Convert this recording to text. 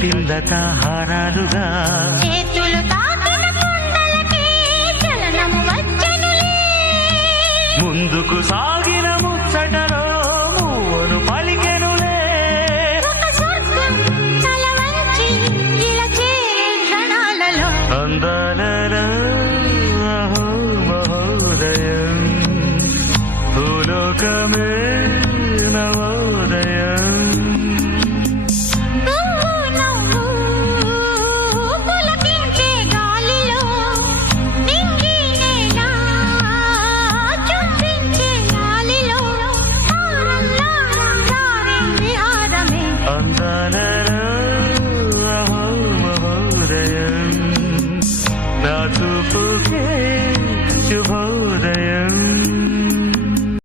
కటిల్లత హారాలుగా చేతులు తాకిన కొండలకే చలనము వచ్చెనులే. ముందుకు సాగిన ముచ్చటలో మూవను పలికెనులే. ఒక స్వర్గం తల వంచి ఇలా చేరే క్షణాలలో అందాలలో అహో మహోదయం భూలోకమే నవోదయం.